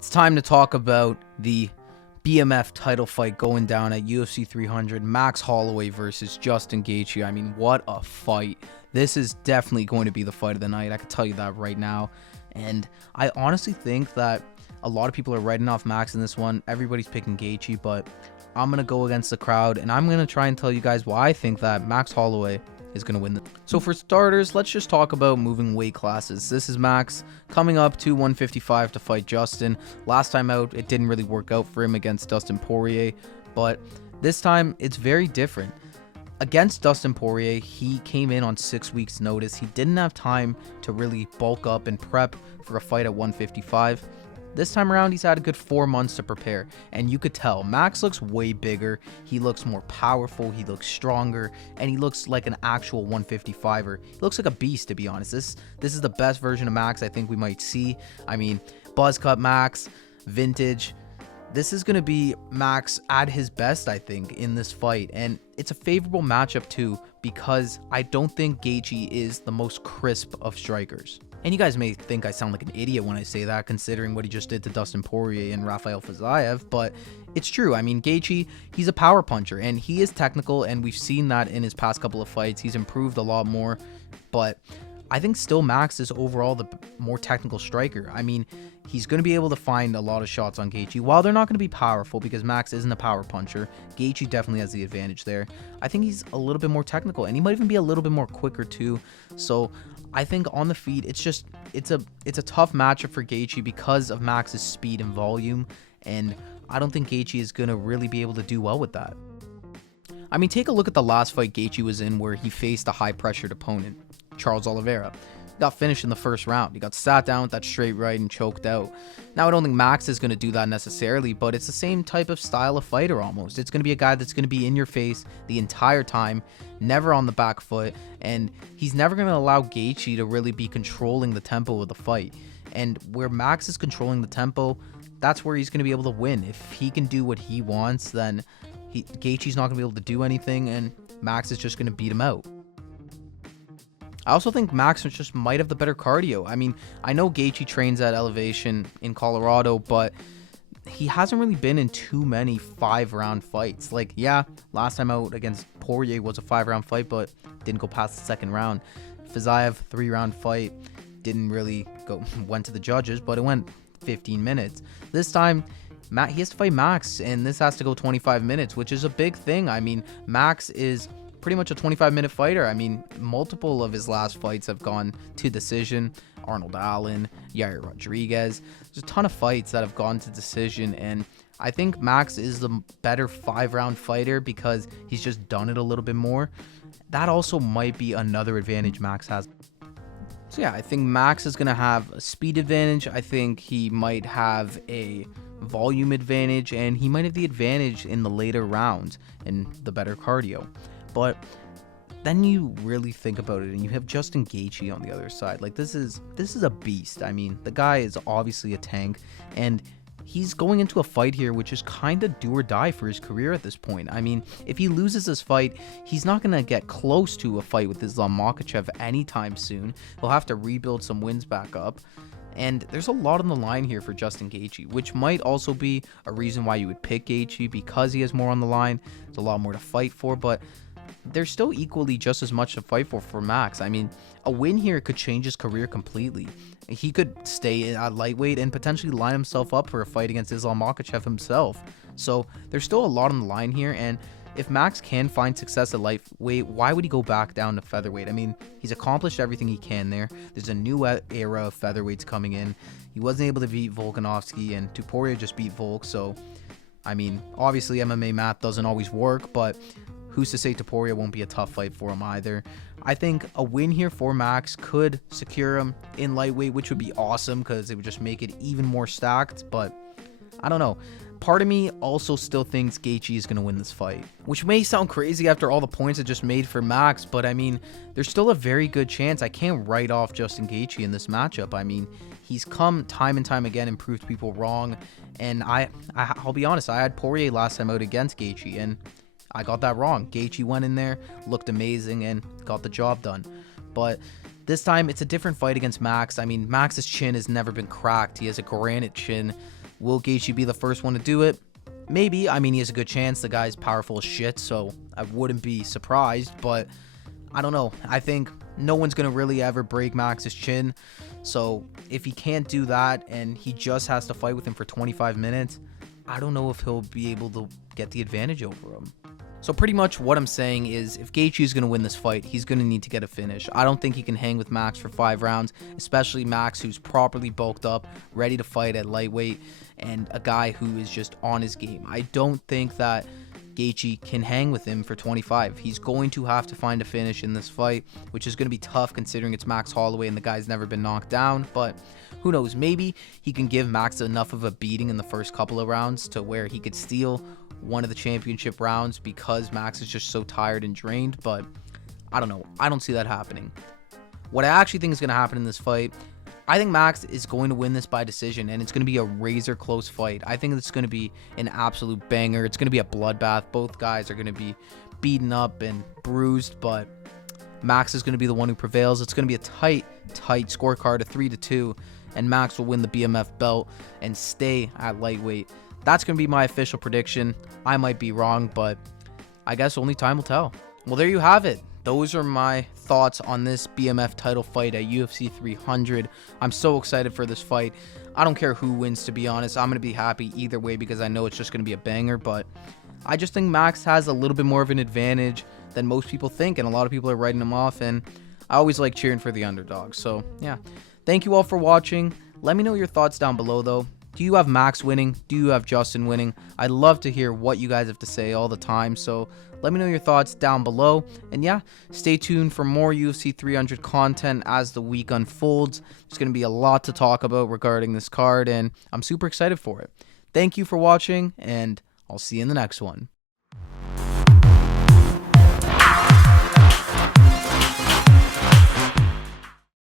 It's time to talk about the BMF title fight going down at UFC 300. Max Holloway versus Justin Gaethje. I mean, what a fight. This is definitely going to be the fight of the night. I can tell you that right now. And I honestly think that a lot of people are writing off Max in this one. Everybody's picking Gaethje, but I'm going to go against the crowd, and I'm going to try and tell you guys why I think that Max Holloway is going to win. So for starters, let's just talk about moving weight classes. This is Max coming up to 155 to fight Justin. Last time out, it didn't really work out for him against Dustin Poirier, but this time it's very different. Against Dustin Poirier, he came in on 6 weeks notice. He didn't have time to really bulk up and prep for a fight at 155. This time around, he's had a good 4 months to prepare, and you could tell Max looks way bigger. He looks more powerful, he looks stronger, and he looks like an actual 155er. He looks like a beast, to be honest. This is the best version of Max I think we might see. I mean, buzz cut Max, vintage. This is going to be Max at his best, I think, in this fight, and it's a favorable matchup too, because I don't think Gaethje is the most crisp of strikers. And you guys may think I sound like an idiot when I say that, considering what he just did to Dustin Poirier and Rafael Fiziev, but it's true. I mean, Gaethje, he's a power puncher, and he is technical, and we've seen that in his past couple of fights. He's improved a lot more, but I think still Max is overall the more technical striker. I mean, he's going to be able to find a lot of shots on Gaethje. While they're not going to be powerful because Max isn't a power puncher, Gaethje definitely has the advantage there. I think he's a little bit more technical, and he might even be a little bit more quicker too. So I think on the feet, it's a tough matchup for Gaethje because of Max's speed and volume, and I don't think Gaethje is going to really be able to do well with that. I mean, take a look at the last fight Gaethje was in where he faced a high-pressured opponent, Charles Oliveira. He got finished in the first round. He got sat down with that straight right and choked out. Now, I don't think Max is going to do that necessarily, but it's the same type of style of fighter almost. It's going to be a guy that's going to be in your face the entire time, never on the back foot, and he's never going to allow Gaethje to really be controlling the tempo of the fight. And where Max is controlling the tempo, that's where he's going to be able to win. If he can do what he wants, then Gaethje's not going to be able to do anything, and Max is just going to beat him out. I also think Max just might have the better cardio. I mean, I know Gaethje trains at Elevation in Colorado, but he hasn't really been in too many 5-round fights. Like, yeah, last time out against Poirier was a 5-round fight, but didn't go past the second round. Fiziev, 3-round fight, didn't really go, went to the judges, but it went 15 minutes. This time, he has to fight Max, and this has to go 25 minutes, which is a big thing. I mean, Max is pretty much a 25-minute fighter. I mean, multiple of his last fights have gone to decision. Arnold Allen, Yair Rodriguez. There's a ton of fights that have gone to decision, and I think Max is the better 5-round fighter because he's just done it a little bit more. That also might be another advantage Max has. So yeah, I think Max is going to have a speed advantage. I think he might have a volume advantage, and he might have the advantage in the later rounds and the better cardio. But then you really think about it, and you have Justin Gaethje on the other side. Like, this is a beast. I mean, the guy is obviously a tank, and he's going into a fight here which is kind of do or die for his career at this point. I mean, if he loses this fight, he's not going to get close to a fight with Islam Makhachev anytime soon. He'll have to rebuild some wins back up. And there's a lot on the line here for Justin Gaethje, which might also be a reason why you would pick Gaethje, because he has more on the line. There's a lot more to fight for, but there's still equally just as much to fight for Max. I mean, a win here could change his career completely. He could stay at lightweight and potentially line himself up for a fight against Islam Makhachev himself. So there's still a lot on the line here, and if Max can find success at lightweight, why would he go back down to featherweight? I mean, he's accomplished everything he can there. There's a new era of featherweights coming in. He wasn't able to beat Volkanovski, and Topuria just beat Volk, so I mean, obviously MMA math doesn't always work, but who's to say Topuria won't be a tough fight for him either. I think a win here for Max could secure him in lightweight, which would be awesome because it would just make it even more stacked, but I don't know. Part of me also still thinks Gaethje is going to win this fight, which may sound crazy after all the points I just made for Max, but I mean, there's still a very good chance I can't write off Justin Gaethje in this matchup. I mean, he's come time and time again and proved people wrong, and I'll be honest, I had Poirier last time out against Gaethje, and I got that wrong. Gaethje went in there, looked amazing, and got the job done. But this time, it's a different fight against Max. I mean, Max's chin has never been cracked. He has a granite chin. Will Gaethje be the first one to do it? Maybe. I mean, he has a good chance. The guy's powerful as shit, so I wouldn't be surprised, but I don't know. I think no one's going to really ever break Max's chin. So if he can't do that and he just has to fight with him for 25 minutes, I don't know if he'll be able to get the advantage over him. So pretty much what I'm saying is if Gaethje is going to win this fight, he's going to need to get a finish. I don't think he can hang with Max for 5 rounds, especially Max, who's properly bulked up, ready to fight at lightweight, and a guy who is just on his game. I don't think that Gaethje can hang with him for 25. He's going to have to find a finish in this fight, which is going to be tough considering it's Max Holloway and the guy's never been knocked down, but who knows, maybe he can give Max enough of a beating in the first couple of rounds to where he could steal one of the championship rounds because Max is just so tired and drained, but I don't know. I don't see that happening. What I actually think is going to happen in this fight, I think Max is going to win this by decision, and it's going to be a razor close fight. I think it's going to be an absolute banger. It's going to be a bloodbath. Both guys are going to be beaten up and bruised, but Max is going to be the one who prevails. It's going to be a tight scorecard, a 3-2, and Max will win the BMF belt and stay at lightweight. That's going to be my official prediction. I might be wrong, but I guess only time will tell. Well, there you have it. Those are my thoughts on this BMF title fight at UFC 300. I'm so excited for this fight. I don't care who wins, to be honest. I'm going to be happy either way because I know it's just going to be a banger, but I just think Max has a little bit more of an advantage than most people think, and a lot of people are writing him off, and I always like cheering for the underdog. So, yeah. Thank you all for watching. Let me know your thoughts down below, though. Do you have Max winning? Do you have Justin winning? I'd love to hear what you guys have to say all the time, so let me know your thoughts down below. And yeah, stay tuned for more UFC 300 content as the week unfolds. There's going to be a lot to talk about regarding this card, and I'm super excited for it. Thank you for watching, and I'll see you in the next one.